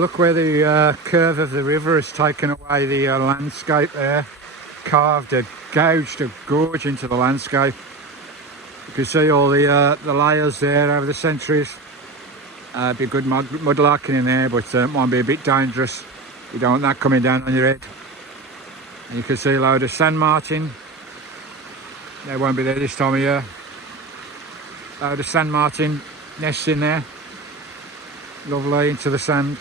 look where the curve of the river has taken away the landscape there. Carved a, gouged a gorge into the landscape. You can see all the layers there over the centuries. Be good mudlarking in there, but it might be a bit dangerous. You don't want that coming down on your head. And you can see a load of sand martin. They won't be there this time of year. Load of sand martin nests in there. Lovely into the sand.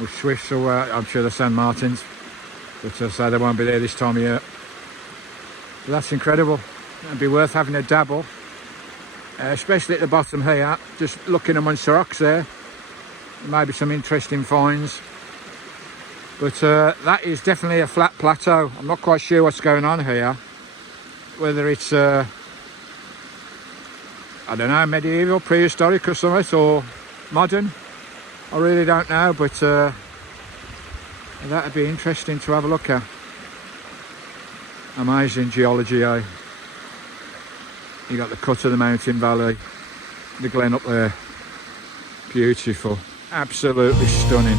Or swifts, or I'm sure the sand martins. But as I say, they won't be there this time of year. But that's incredible. It'd be worth having a dabble. Especially at the bottom here. Just looking amongst the rocks there. Maybe some interesting finds. But that is definitely a flat plateau. I'm not quite sure what's going on here. Whether it's, I don't know, medieval, prehistoric or something, or modern. I really don't know, but that'd be interesting to have a look at. Amazing geology, eh? You got the cut of the mountain valley, the glen up there. Beautiful, absolutely stunning.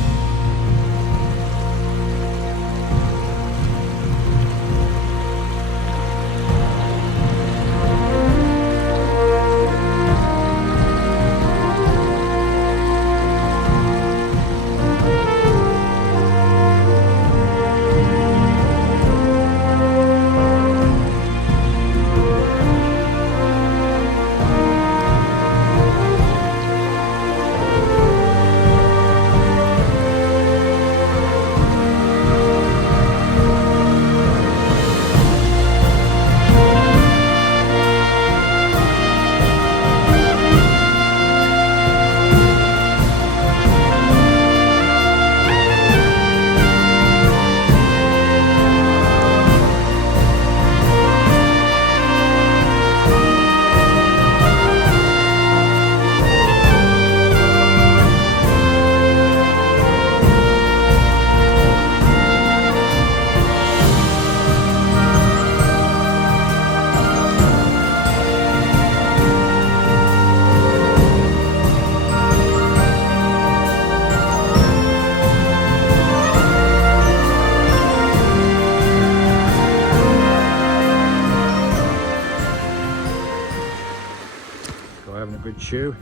Chew.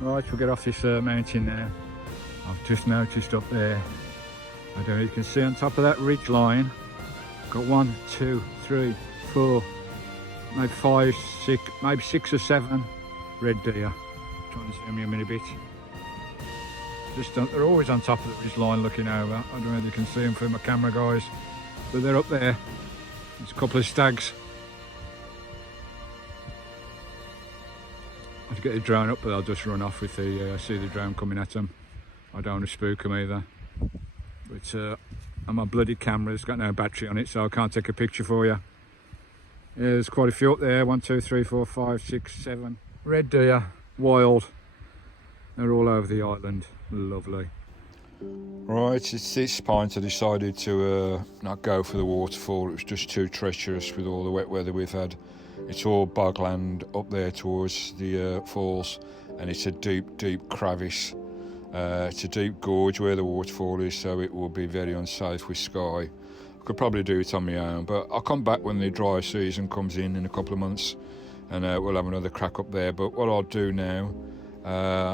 Right, we'll get off this mountain now. I've just noticed up there, I don't know if you can see on top of that ridge line, got 1, 2, 3, 4, maybe 5, 6, maybe 6 or 7 red deer. Trying to zoom in a bit. Just they're always on top of the ridge line looking over. I don't know if you can see them through my camera, guys, but they're up there. There's a couple of stags. I have to get the drone up, but they'll just run off if they see the drone coming at them. I don't want to spook them either. But and my bloody camera's got no battery on it, so I can't take a picture for you. Yeah, there's quite a few up there. 1, 2, 3, 4, 5, 6, 7. Red deer, wild. They're all over the island. Lovely. Right, it's this point I decided to not go for the waterfall. It was just too treacherous with all the wet weather we've had. It's all bogland up there towards the falls, and it's a deep crevice. It's a deep gorge where the waterfall is, so it will be very unsafe with Skye. I could probably do it on my own, but I'll come back when the dry season comes in a couple of months, and we'll have another crack up there. But what I'll do now,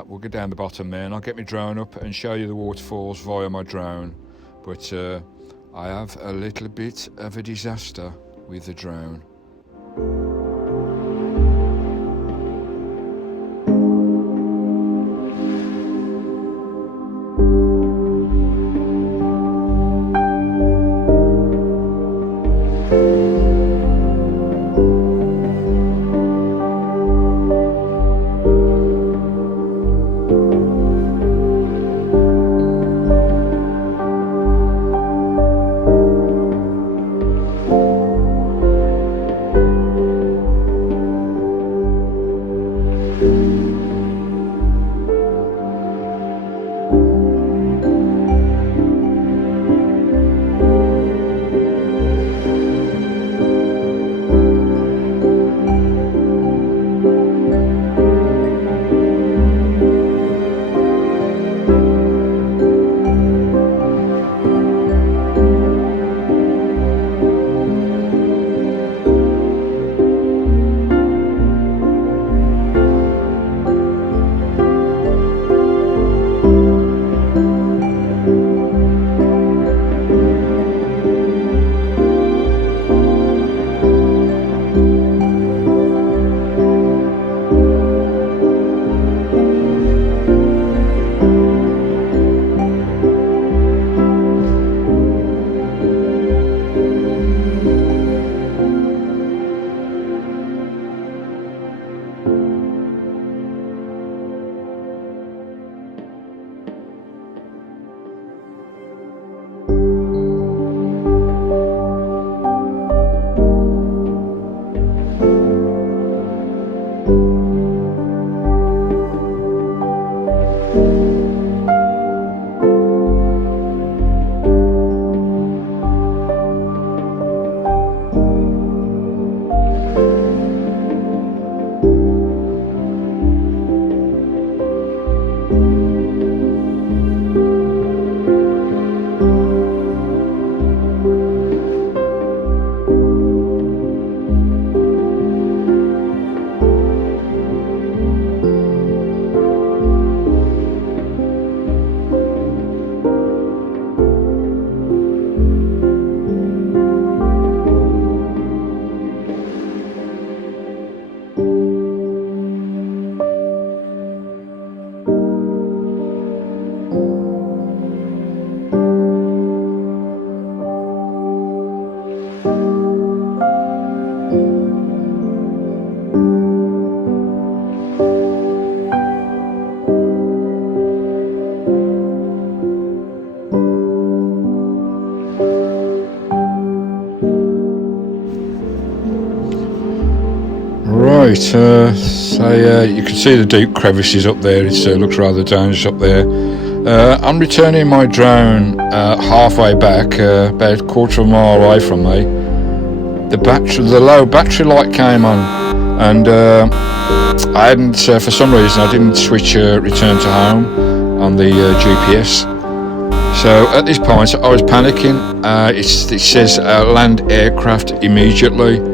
we'll get down the bottom there, and I'll get my drone up and show you the waterfalls via my drone. But I have a little bit of a disaster with the drone. Right, so you can see the deep crevices up there. It looks rather dangerous up there. I'm returning my drone halfway back, about a quarter of a mile away from me. The low battery light came on, and I hadn't, for some reason, I didn't switch return to home on the GPS. So at this point, I was panicking. It says land aircraft immediately.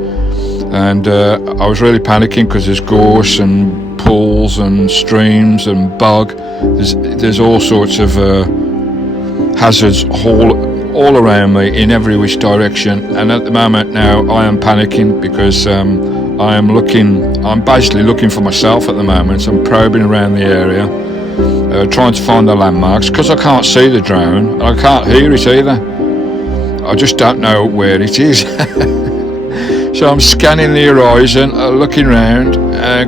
And I was really panicking because there's gorse and pools and streams and bog. There's all sorts of hazards all around me in every which direction. And at the moment now I am panicking because I'm basically looking for myself at the moment. I'm probing around the area, trying to find the landmarks because I can't see the drone and I can't hear it either. I just don't know where it is. So I'm scanning the horizon, looking around,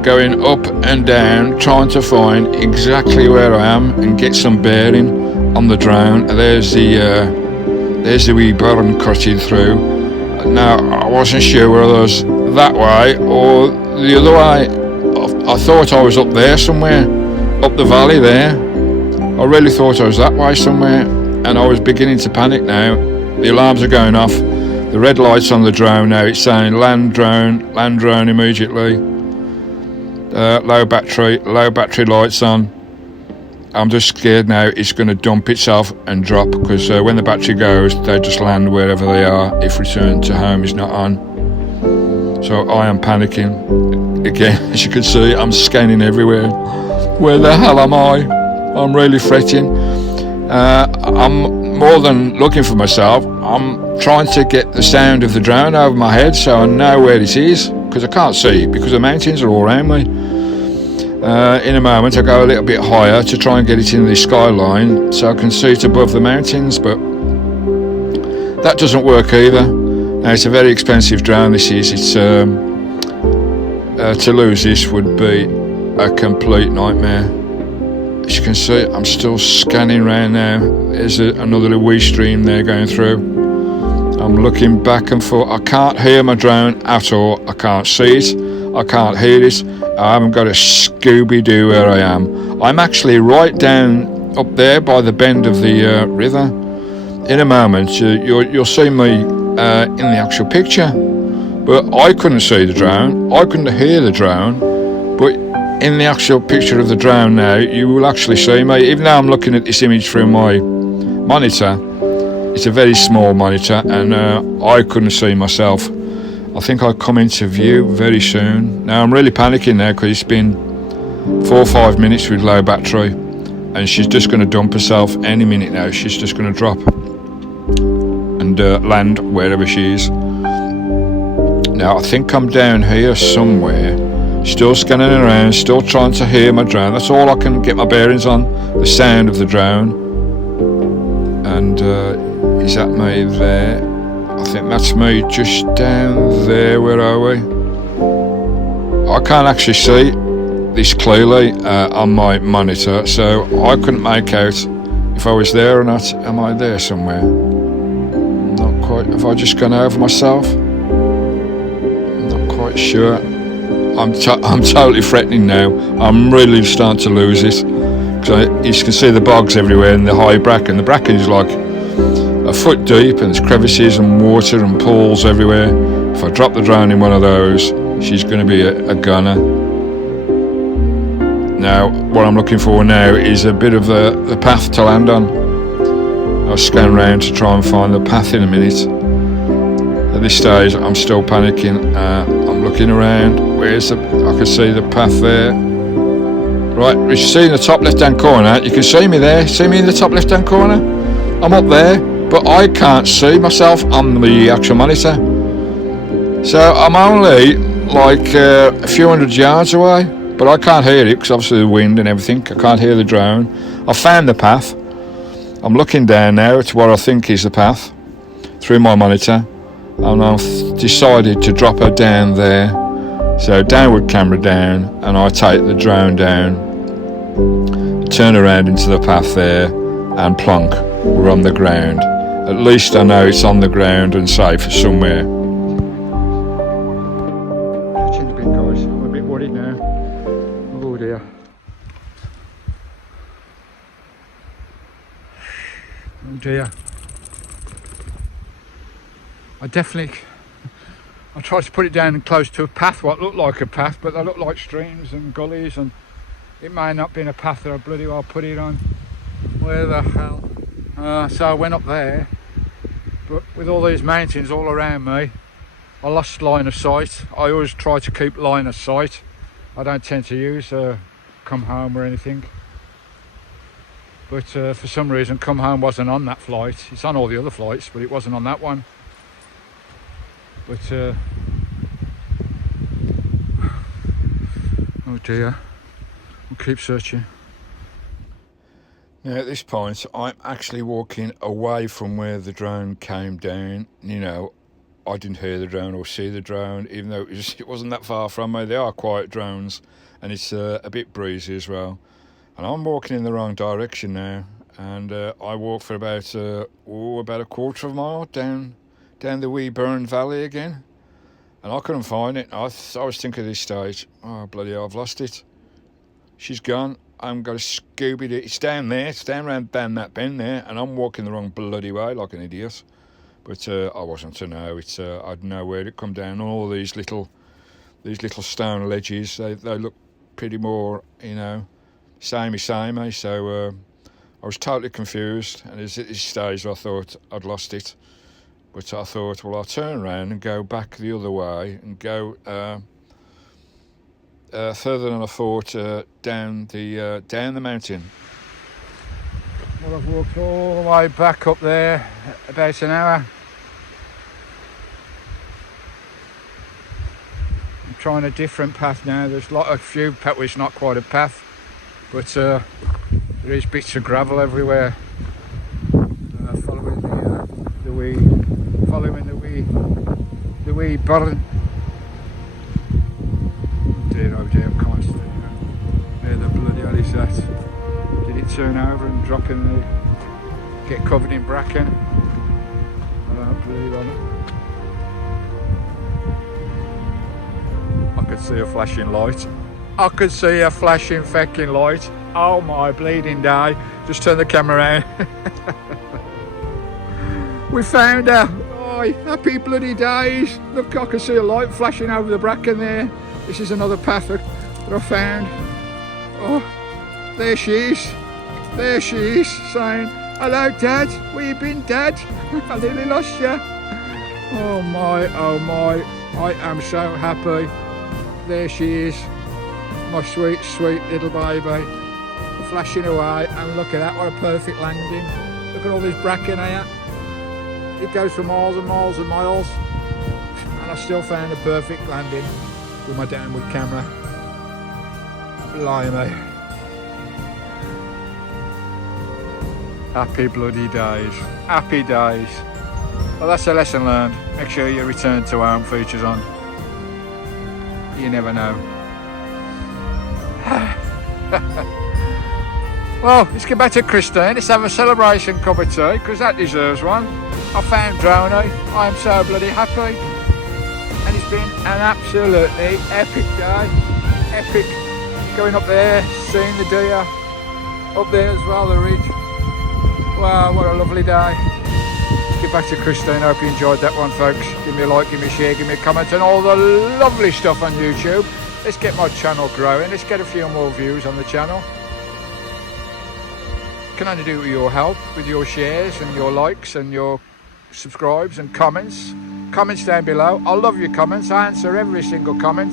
going up and down, trying to find exactly where I am and get some bearing on the drone. There's the wee burn cutting through. Now I wasn't sure whether I was that way or the other way. I thought I was up there somewhere, up the valley there. I really thought I was that way somewhere, and I was beginning to panic now. The alarms are going off. The red light's on the drone now. It's saying land drone immediately. Low battery lights on. I'm just scared now it's going to dump itself and drop, because when the battery goes, they just land wherever they are if return to home is not on. So I am panicking. Again, as you can see, I'm scanning everywhere. Where the hell am I? I'm really fretting. I'm more than looking for myself. I'm trying to get the sound of the drone over my head so I know where it is, because I can't see because the mountains are all around me. In a moment I go a little bit higher to try and get it in the skyline so I can see it above the mountains, but that doesn't work either. Now, it's a very expensive drone, this is. It's to lose this would be a complete nightmare. As you can see, I'm still scanning around now. There's another wee stream there going through. I'm looking back and forth. I can't hear my drone at all. I can't see it. I can't hear it. I haven't got a Scooby-Doo where I am. I'm actually right down up there by the bend of the river. In a moment, you'll see me in the actual picture. But I couldn't see the drone. I couldn't hear the drone. But in the actual picture of the drone now, you will actually see me. Even though I'm looking at this image through my monitor, it's a very small monitor, and I couldn't see myself. I think I'll come into view very soon. Now I'm really panicking now because it's been 4 or 5 minutes with low battery, and she's just going to dump herself any minute now. She's just going to drop and land wherever she is. Now I think I'm down here somewhere, still scanning around, still trying to hear my drone. That's all I can get my bearings on, the sound of the drone. And is that me there? I think that's me just down there. Where are we? I can't actually see this clearly on my monitor, so I couldn't make out if I was there or not. Am I there somewhere? Not quite. Have I just gone over myself? Not quite sure. I'm totally threatening now. I'm really starting to lose it. Because you can see the bogs everywhere and the high bracken. The bracken is like a foot deep, and there's crevices and water and pools everywhere. If I drop the drone in one of those, she's going to be a gunner. Now, what I'm looking for now is a bit of the path to land on. I'll scan around to try and find the path in a minute. At this stage, I'm still panicking. I'm looking around. I can see the path there. Right, you see in the top left-hand corner. You can see me there. See me in the top left-hand corner? I'm up there, but I can't see myself on the actual monitor. So I'm only like a few hundred yards away, but I can't hear it because obviously the wind and everything. I can't hear the drone. I found the path. I'm looking down now to what I think is the path through my monitor, and I've decided to drop her down there. So downward camera down, and I take the drone down, turn around into the path there, and plonk. We're on the ground. At least I know it's on the ground and safe somewhere. Catching a bit, guys. I'm a bit dear. I tried to put it down close to a path, what looked like a path, but they look like streams and gullies, and it may not be a path that I bloody well put it on. Where the hell? So I went up there, but with all these mountains all around me, I lost line of sight. I always try to keep line of sight. I don't tend to use come home or anything. But for some reason, come home wasn't on that flight. It's on all the other flights, but it wasn't on that one. But oh dear, we'll keep searching. Now at this point, I'm actually walking away from where the drone came down. You know, I didn't hear the drone or see the drone, even though it wasn't that far from me. They are quiet drones, and it's a bit breezy as well. And I'm walking in the wrong direction now, and I walked for about a quarter of a mile down the wee burn valley again, and I couldn't find it. I was thinking at this stage, oh bloody hell, I've lost it. She's gone. I'm going to Scooby Doo. It's down there. It's down that bend there, and I'm walking the wrong bloody way like an idiot. But I wasn't to know. It's I didn't know where it come down. All these little stone ledges. They look pretty more, you know, samey. So I was totally confused. And at this stage, I thought I'd lost it. But I thought, well, I'll turn around and go back the other way and go further than I thought down the mountain. Well, I've walked all the way back up there, about an hour. I'm trying a different path now. There's a few paths, it's not quite a path, but there is bits of gravel everywhere. Following the wee burn. Dear, oh dear, I can't stay there. Where the bloody hell is that? Did it turn over and drop in the... get covered in bracken? I don't believe it. I could see a flashing light. I could see a flashing fecking light. Oh my bleeding day. Just turn the camera around. We found her. Oh, happy bloody days. Look, I can see a light flashing over the bracken there. This is another path that I found. Oh, there she is. There she is, saying, hello Dad, where you been Dad? I nearly lost you. Oh my, I am so happy. There she is, my sweet little baby, flashing away, and look at that, what a perfect landing. Look at all this bracken here. It goes for miles and miles and miles, and I still found a perfect landing with my downward camera. Blimey. Happy bloody days. Happy days. Well, that's a lesson learned. Make sure your return to home features on. You never know. Well, let's get back to Christine. Let's have a celebration cup of tea, because that deserves one. I found Droney. I am so bloody happy. And it's been an absolutely epic day. Epic. Going up there, seeing the deer. Up there as well, the ridge. Wow, what a lovely day. Get back to Christine. I hope you enjoyed that one, folks. Give me a like, give me a share, give me a comment, and all the lovely stuff on YouTube. Let's get my channel growing. Let's get a few more views on the channel. Can only do it with your help, with your shares and your likes and your subscribes and comments. Comments down below. I love your comments. I answer every single comment.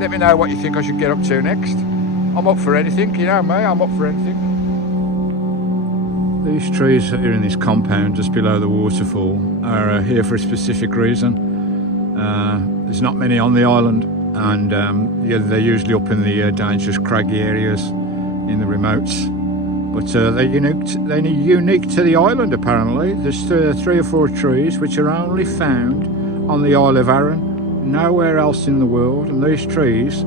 Let me know what you think I should get up to next. I'm up for anything, you know me, I'm up for anything. These trees here in this compound just below the waterfall are here for a specific reason. There's not many on the island, and yeah, they're usually up in the dangerous craggy areas in the remotes. But they're unique to the island apparently. There's 3 or 4 trees which are only found on the Isle of Arran, nowhere else in the world, and these trees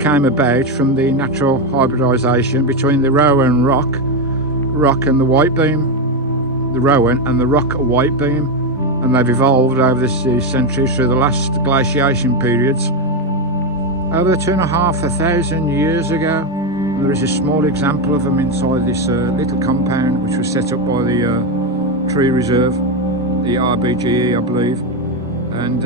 came about from the natural hybridisation between the Rowan rock and the white beam, the Rowan and the rock white beam, and they've evolved over the centuries through the last glaciation periods. Over 2,500 years ago, There is a small example of them inside this little compound which was set up by the tree reserve, the RBGE I believe. And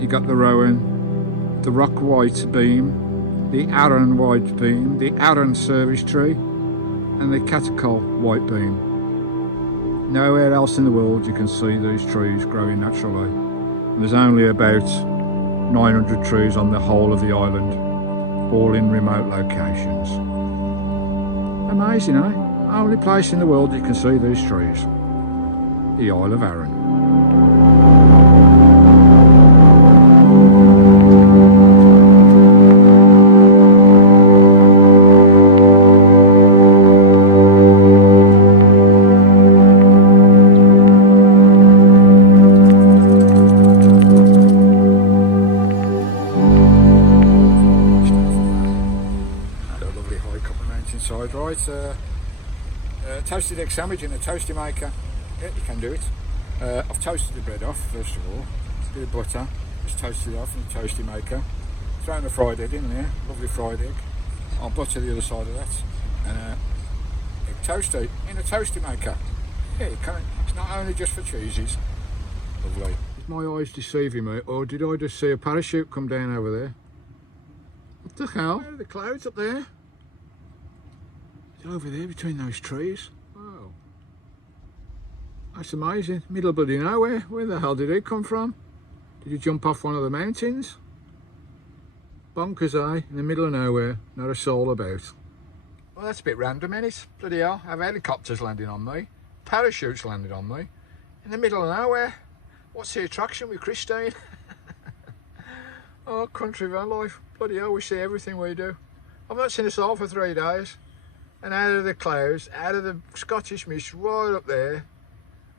you got the Rowan, the Rock White Beam, the Arran White Beam, the Arran Service Tree, and the Catacol White Beam. Nowhere else in the world you can see these trees growing naturally. And there's only about 900 trees on the whole of the island, all in remote locations. Amazing, eh? Only place in the world you can see these trees. The Isle of Arran. Toasted egg sandwich in a toasty maker. Yeah, you can do it. I've toasted the bread off first of all. A bit of butter, just toasted it off in the toasty maker. Thrown a fried egg in there, lovely fried egg. I'll butter the other side of that. And egg toasty in a toasty maker. Yeah, you can. It's not only just for cheeses. Lovely. Is my eyes deceiving me, or did I just see a parachute come down over there? What the hell? Where are the clouds up there? It's over there between those trees. Wow. That's amazing. Middle of bloody nowhere. Where the hell did it come from? Did you jump off one of the mountains? Bonkers, eh? In the middle of nowhere. Not a soul about. Well, that's a bit random, ain't it? Bloody hell. I have helicopters landing on me. Parachutes landing on me. In the middle of nowhere. What's the attraction with Christine? Oh, country van life. Bloody hell, we see everything we do. I've not seen us all for 3 days. And out of the clouds, out of the Scottish mist, right up there,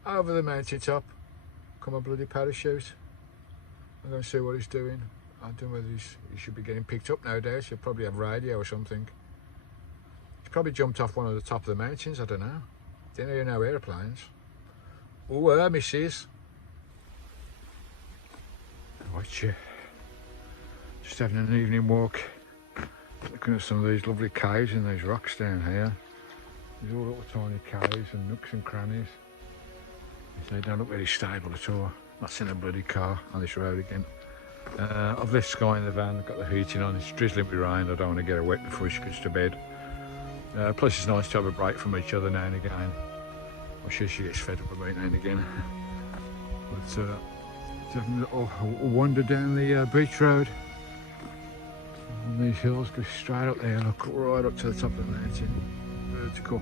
over the mountain top, come a bloody parachute. I'm going to see what he's doing. I don't know whether he should be getting picked up nowadays. He'll probably have radio or something. He's probably jumped off one of the top of the mountains, I don't know. Don't hear no airplanes. Oh, missus. Right, yeah. Just having an evening walk. Looking at some of these lovely caves in these rocks down here. These all little tiny caves and nooks and crannies. They don't look very stable at all. Not seen a bloody car on this road again. I've left Skye in the van, got the heating on. It's drizzling with rain. I don't want to get her wet before she goes to bed. Plus it's nice to have a break from each other now and again. I'm sure she gets fed up with me now and again. But just having a little wander down the beach road. On these hills, go straight up there, look right up to the top of the mountain, vertical.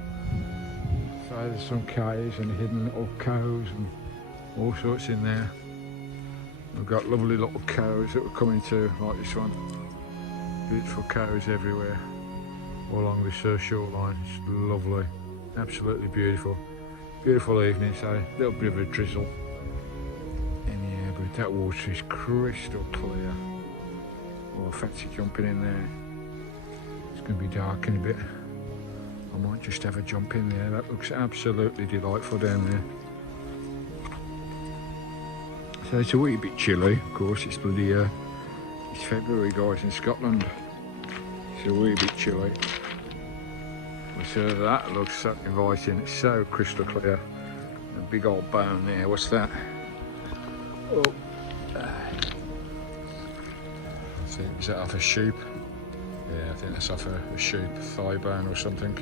So there's some caves and hidden little coves and all sorts in there. We've got lovely little coves that we're coming to, like this one. Beautiful coves everywhere, all along this shoreline. It's lovely, absolutely beautiful. Beautiful evening, so a little bit of a drizzle in here, but that water is crystal clear. Oh, I fancy jumping in there. It's going to be dark in a bit. I might just have a jump in there. That looks absolutely delightful down there. So it's a wee bit chilly, of course. It's bloody it's February, guys, in Scotland. It's a wee bit chilly. So that looks so inviting. It's so crystal clear. A big old bone there. What's that? Oh. Is that off a sheep? Yeah, I think that's off a sheep thigh bone or something.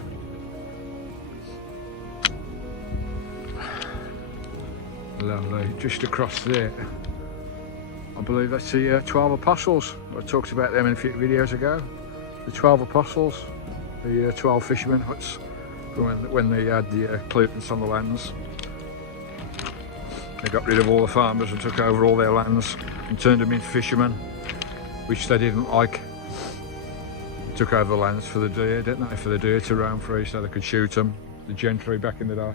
Lovely. Just across there, I believe that's the 12 Apostles. I talked about them in a few videos ago. The 12 Apostles, the 12 fishermen huts, when they had the clearance on the lands. They got rid of all the farmers and took over all their lands and turned them into fishermen, which they didn't like. Took over the lands for the deer, didn't they? For the deer to roam free so they could shoot them. The gentry back in the day.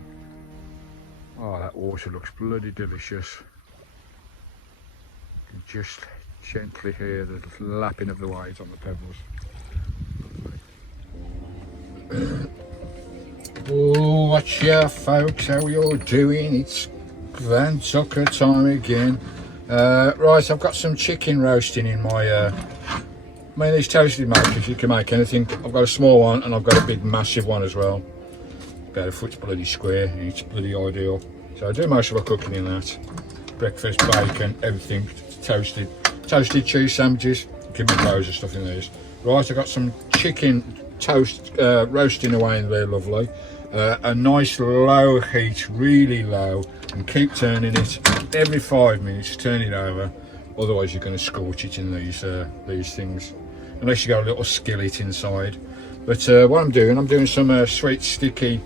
Oh, that water looks bloody delicious. You can just gently hear the lapping of the waves on the pebbles. Oh, what's ya folks, how are you all doing? It's Vancamp time again. Right, I've got some chicken roasting in my I mean, these toasted makers, you can make anything. I've got a small one and I've got a big massive one as well. About a foot's bloody square, and it's bloody ideal. So I do most of my cooking in that. Breakfast, bacon, everything toasted. Toasted cheese sandwiches, you can make loads of stuff in these. Right, I've got some chicken toast roasting away in there, lovely. A nice low heat, really low, and keep turning it every 5 minutes, turn it over. Otherwise you're going to scorch it in these things, unless you got a little skillet inside. But what I'm doing some sweet sticky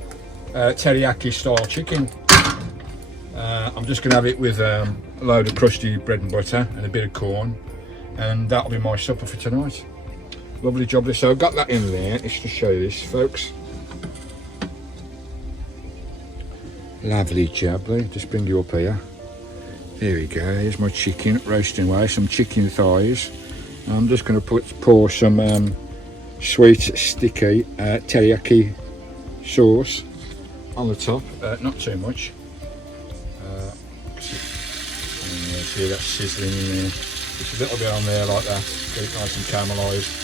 teriyaki style chicken. I'm just going to have it with a load of crusty bread and butter and a bit of corn, and that'll be my supper for tonight. Lovely jubbly. So I've got that in there. Let's just show you this, folks. Lovely jubbly. Just bring you up here. There we go. Here's my chicken roasting away. Some chicken thighs. I'm just going to pour some sweet sticky teriyaki sauce on the top. Not too much. See that sizzling in there. Just a little bit on there like that. Get it nice and caramelised.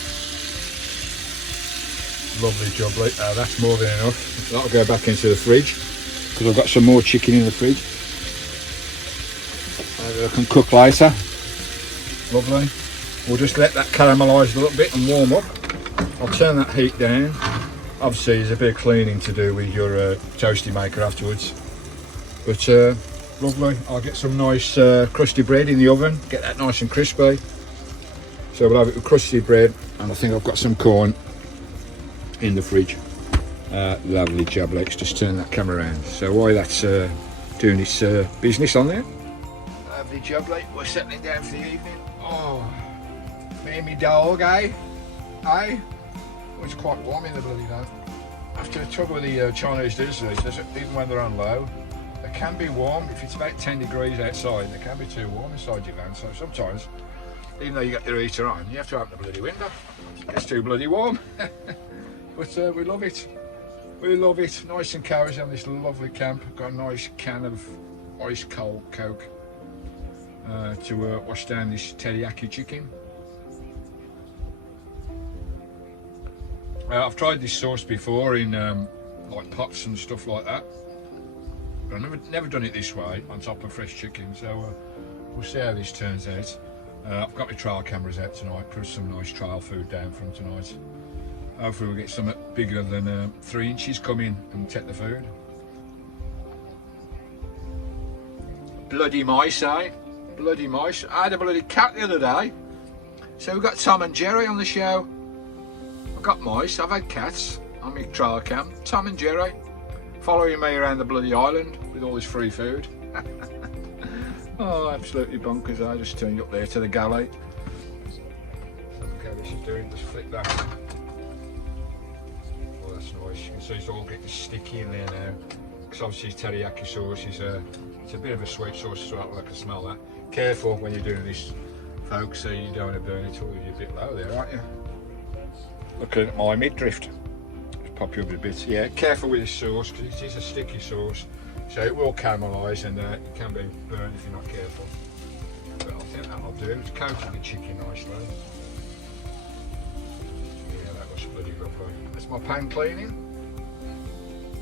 Lovely jubbly. That's more than enough. That'll go back into the fridge because I've got some more chicken in the fridge. I can cook later. Lovely. We'll just let that caramelise a little bit and warm up. I'll turn that heat down. Obviously there's a bit of cleaning to do with your toasty maker afterwards. But lovely. I'll get some nice crusty bread in the oven, get that nice and crispy. So we'll have it with crusty bread, and I think I've got some corn in the fridge. Lovely job, let's just turn that camera around. So while that's doing its business on there. Lovely job, like we're settling down for the evening. Oh, me and me dog, eh? Oh, it's quite warm in the bloody van. After the trouble with the Chinese diesel, even when they're on low, it can be warm. If it's about 10 degrees outside, it can be too warm inside your van. So sometimes, even though you got your heater on, you have to open the bloody window. It gets too bloody warm. But we love it. We love it. Nice and cosy on this lovely camp. Got a nice can of ice cold Coke to wash down this teriyaki chicken. I've tried this sauce before in like pots and stuff like that. But I've never done it this way on top of fresh chicken, so we'll see how this turns out. I've got my trial cameras out tonight, put some nice trial food down from tonight. Hopefully we'll get something bigger than 3 inches come in and take the food. Bloody mice, eh? Bloody mice. I had a bloody cat the other day. So we've got Tom and Jerry on the show. I've got mice, I've had cats on my trial cam. Tom and Jerry following me around the bloody island with all this free food. Oh, absolutely bonkers. I just turned up there to the galley. Look how this is doing, just flick that. Oh, that's nice. You can see it's all getting sticky in there now. Because obviously teriyaki sauce is it's a bit of a sweet sauce as well, I can smell that. Careful when you're doing this, folks, so you don't want to burn it all. You're a bit low there, aren't you? Looking at my midriff. Just pop you up a bit. Yeah, careful with this sauce because it is a sticky sauce. So it will caramelise and it can be burned if you're not careful. But I think that'll do. It's coated the chicken nicely. Yeah, that was bloody lovely. That's my pan cleaning.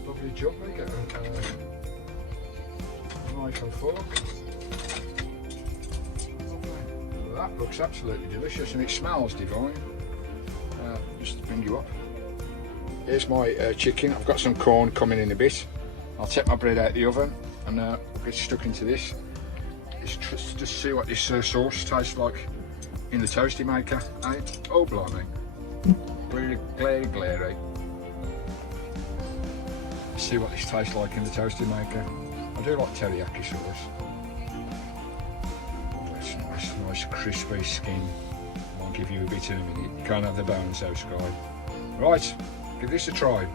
Lovely job. We get a knife and fork. Lovely. That looks absolutely delicious and it smells divine. Just to bring you up. Here's my chicken. I've got some corn coming in a bit. I'll take my bread out the oven and get stuck into this. Just see what this sauce tastes like in the toasty maker. Eh? Oh blimey. Glary, glary. See what this tastes like in the toasty maker. I do like teriyaki sauce. Oh, that's nice crispy skin. I'll give you a bit in a minute. Can't have the bones though, Skye. Right, give this a try.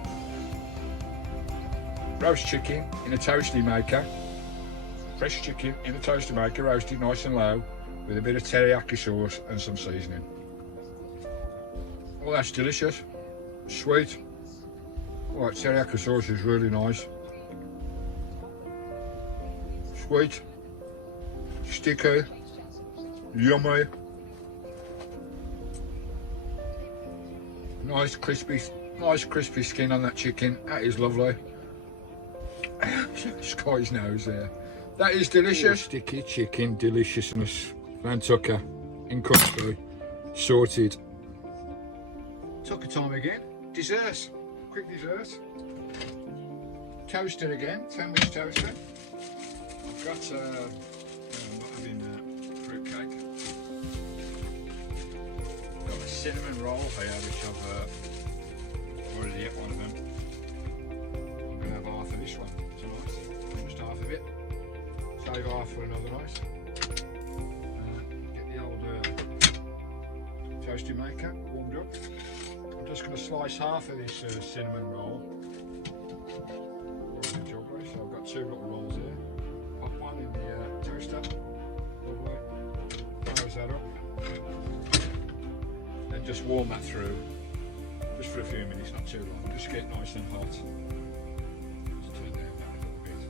Roast chicken in a toasty maker. Fresh chicken in a toasty maker, roasted nice and low, with a bit of teriyaki sauce and some seasoning. Oh, that's delicious. Sweet. Oh, that teriyaki sauce is really nice. Sweet. Sticky. Yummy. Nice crispy skin on that chicken. That is lovely. Skye's nose there. That is delicious. Sticky chicken deliciousness. Vantucker in country. Sorted. Tucker time again. Dessert. Quick dessert. Toaster again. Sandwich toaster. I've got I'm having fruit cake. Got a cinnamon roll here, which I've already ate one of them. I'm going to have half of this one tonight. Just half of it. Save half for another night. Get the old toasty maker warmed up. I'm just going to slice half of this cinnamon roll. So I've got 2 little rolls here. Pop one in the toaster. Lovely. Close that up. Then just warm that through. Just for a few minutes, not too long. Just get nice and hot. Just turn down that a little bit.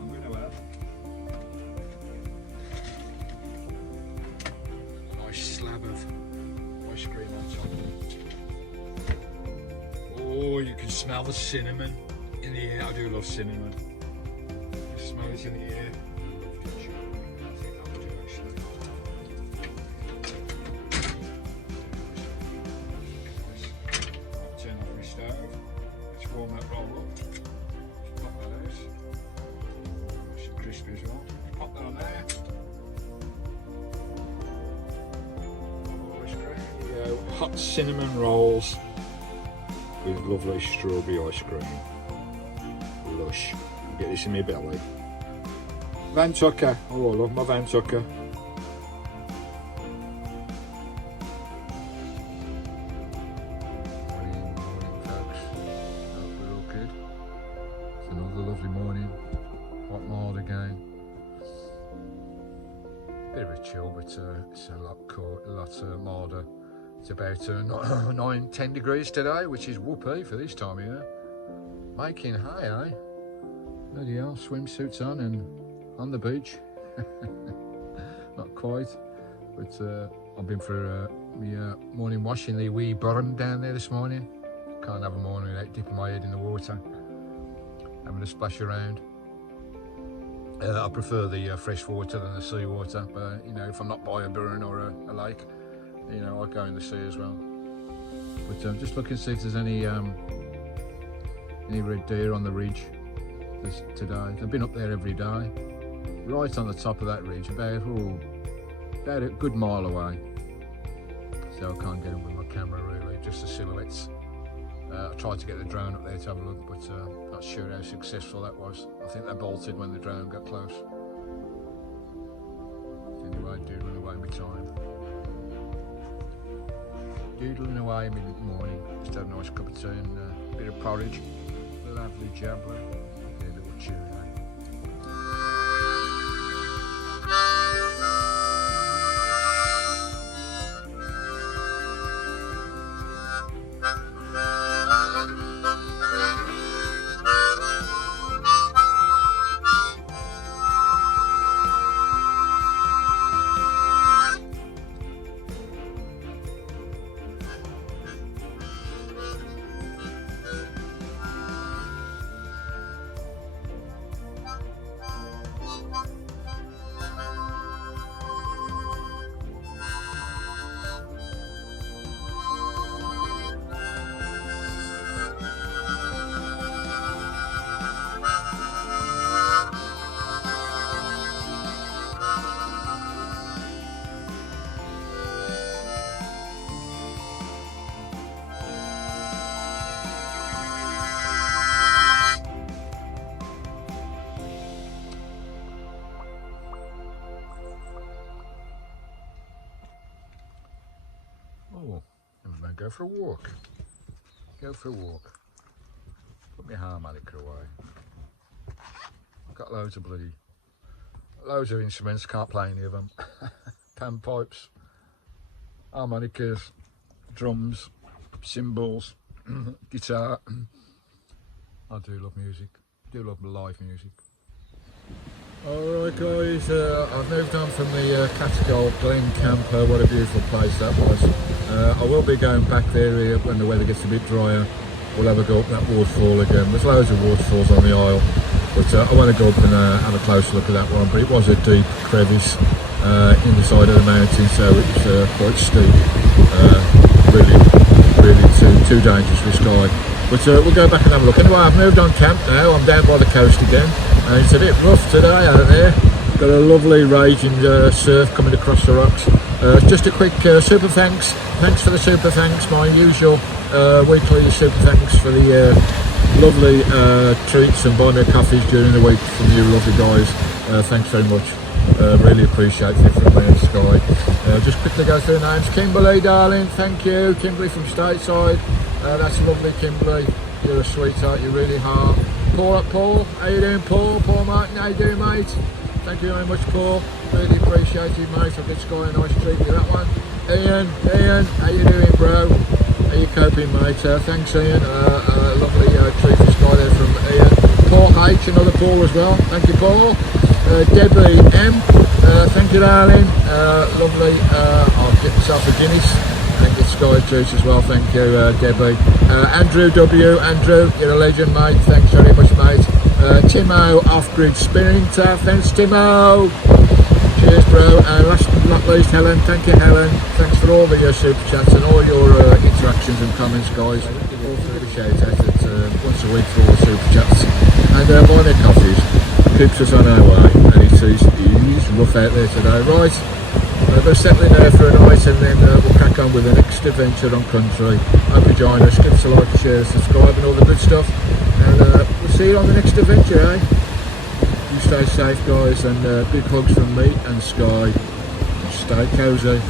I'm going to have a nice slab of ice cream on top. Oh, you can smell the cinnamon in the air. I do love cinnamon. You smell it in the air. Turn off my stove. Let's warm that roll up. Just pop that out. Nice and crispy as well. Pop that on there. Ice cream. There you go. Hot cinnamon rolls with lovely strawberry ice cream. Lush. Get this in my belly. Vantucker. Oh, I love my Vantucker. Morning, folks. Hope we're all good. It's another lovely morning. Quite mild again. Bit of a chill, but it's a lot milder. It's about 9-10 degrees today, which is whoopee for this time of year. Making hay, eh? Bloody hell, swimsuits on and on the beach. Not quite, but I've been for my morning wash in the wee burn down there this morning. Can't have a morning without dipping my head in the water, having a splash around. I prefer the fresh water than the sea water, but you know, if I'm not by a burn or a lake, you know, I'd go in the sea as well. But I'm just looking to see if there's any red deer on the ridge today. They've been up there every day, right on the top of that ridge, about a good mile away. So I can't get up with my camera really, just the silhouettes. I tried to get the drone up there to have a look, but not sure how successful that was. I think they bolted when the drone got close. Anyway, doodling away my time. Doodling away in the morning. Just had a nice cup of tea and a bit of porridge. Lovely jabbler. Okay, a little tune. Oh, I'm going to go for a walk. Go for a walk. Put my harmonica away. I've got loads of instruments, can't play any of them. Panpipes, harmonicas, drums, cymbals, guitar. I do love music. I do love live music. Alright guys, I've moved on from the Catacol Glen camp. What a beautiful place that was. I will be going back there when the weather gets a bit drier. We'll have a go up that waterfall again. There's loads of waterfalls on the isle, but I want to go up and have a closer look at that one. But it was a deep crevice in the side of the mountain, so it was quite steep. Really too dangerous for Skye. But we'll go back and have a look. Anyway, I've moved on camp now. I'm down by the coast again. It's a bit rough today out there. Got a lovely raging surf coming across the rocks. Just a quick super thanks. Thanks for the super thanks. My usual weekly super thanks for the lovely treats and buy me coffees during the week from you lovely guys. Thanks very much. Really appreciate it from me and Skye. Just quickly go through the names. Kimberly, darling, thank you. Kimberly from Stateside. That's lovely, Kimberly. You're a sweetheart, you really are. Paul, how you doing, Paul? Paul Martin, how you doing, mate? Thank you very much, Paul. Really appreciate it, mate. I'll get Skye a nice treat for that one. Ian, how you doing, bro? How you coping, mate? Thanks, Ian. Lovely treat for Skye there from Ian. Paul H, another Paul as well. Thank you, Paul. Debbie M, thank you, darling. Lovely. I'll get myself a Guinness and get Skye juice as well. Thank you, Debbie. Andrew W, Andrew, you're a legend, mate. Thanks very much, mate. Timo, Offgrid spinning. Thanks, Timo. Cheers, bro. And last but not least, Helen. Thank you, Helen. Thanks for all the super chats and all your interactions and comments, guys. All through the shout out once a week for all the super chats and buy their coffees. Keeps us on our way, and it's rough out there today. Right, we're settling there for a night, and then we'll crack on with the next adventure on country. Hope you join us. Give us a like, share, subscribe, and all the good stuff. And we'll see you on the next adventure, eh? You stay safe, guys, and big hugs from me and Skye. Stay cosy.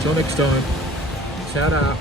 Till next time. Shout out.